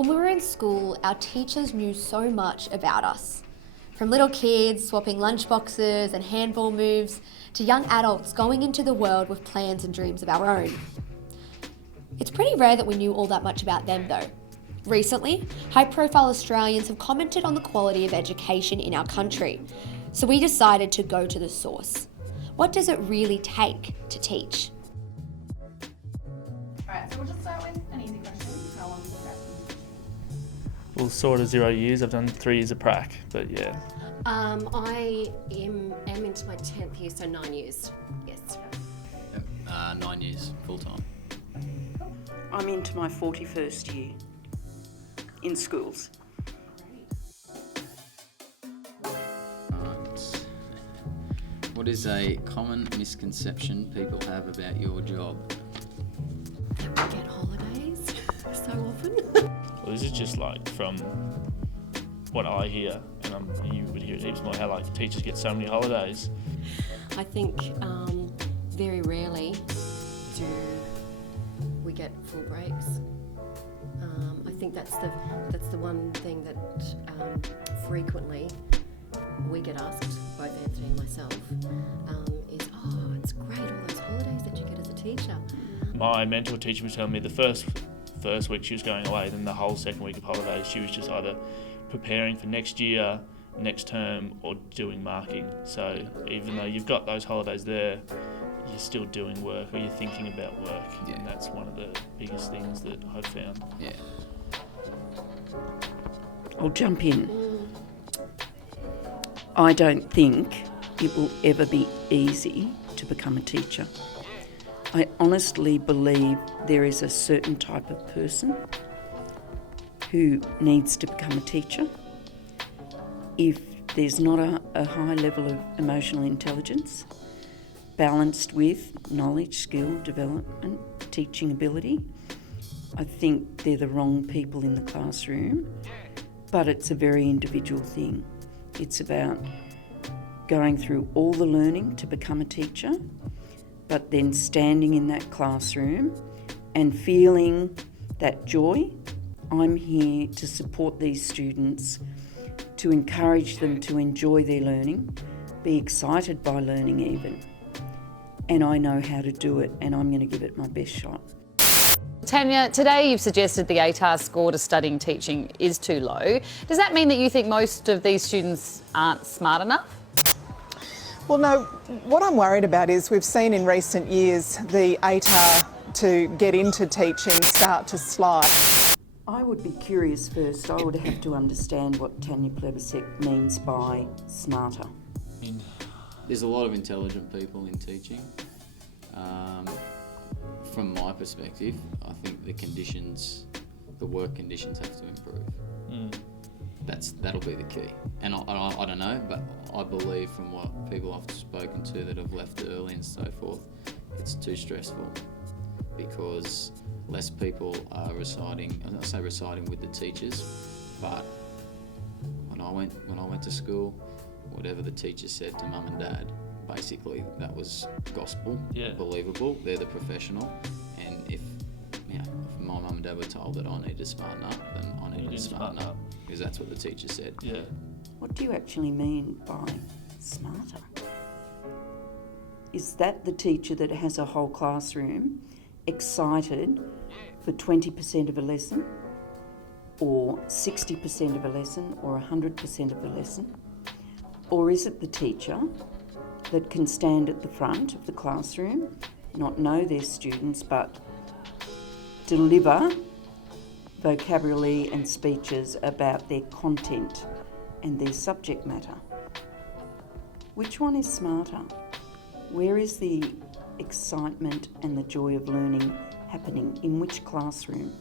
When we were in school, our teachers knew so much about us. From little kids swapping lunchboxes and handball moves, to young adults going into the world with plans and dreams of our own. It's pretty rare that we knew all that much about them though. Recently, high-profile Australians have commented on the quality of education in our country, so we decided to go to the source. What does it really take to teach? Alright, so we'll just start with an easy question. How long have you been teaching? Well, sort of 0 years. I've done 3 years of prac, but yeah. I am into my 10th year, so 9 years, yes. 9 years, full time. I'm into my 41st year in schools. Right. What is a common misconception people have about your job? I get holidays so often. Well, this is just like from what I hear, and you would hear it heaps more, how like teachers get so many holidays. I think very rarely do we get full breaks. I think that's the one thing that frequently we get asked, both Anthony and myself, is, oh, it's great, all those holidays that you get as a teacher. My mentor teacher was telling me the first week she was going away, then the whole second week of holidays she was just either preparing for next year, next term, or doing marking. So even though you've got those holidays there, you're still doing work, or you're thinking about work. Yeah. And that's one of the biggest things that I've found. Yeah. I'll jump in. I don't think it will ever be easy to become a teacher. I honestly believe there is a certain type of person who needs to become a teacher. If there's not a high level of emotional intelligence, balanced with knowledge, skill, development, teaching ability, I think they're the wrong people in the classroom. But it's a very individual thing. It's about going through all the learning to become a teacher, but then standing in that classroom and feeling that joy. I'm here to support these students, to encourage them to enjoy their learning, be excited by learning even. And I know how to do it, and I'm going to give it my best shot. Tanya, today you've suggested the ATAR score to studying teaching is too low. Does that mean that you think most of these students aren't smart enough? Well, no, what I'm worried about is we've seen in recent years the ATAR to get into teaching start to slide. I would be curious first. I would have to understand what Tanya Plebisek means by smarter. There's a lot of intelligent people in teaching. From my perspective, I think the work conditions have to improve. That'll be the key. And I don't know, but I believe from what people I've spoken to that have left early and so forth, it's too stressful because less people are residing. I don't say residing with the teachers, but when I went to school, whatever the teacher said to mum and dad, basically that was gospel, believable. They're the professional, and if my mum and dad were told that I needed to smarten up, then I needed to smarten up because that's what the teacher said. Yeah. What do you actually mean by smarter? Is that the teacher that has a whole classroom excited for 20% of a lesson, or 60% of a lesson, or 100% of a lesson? Or is it the teacher that can stand at the front of the classroom, not know their students, but deliver vocabulary and speeches about their content and their subject matter? Which one is smarter? Where is the excitement and the joy of learning happening? In which classroom?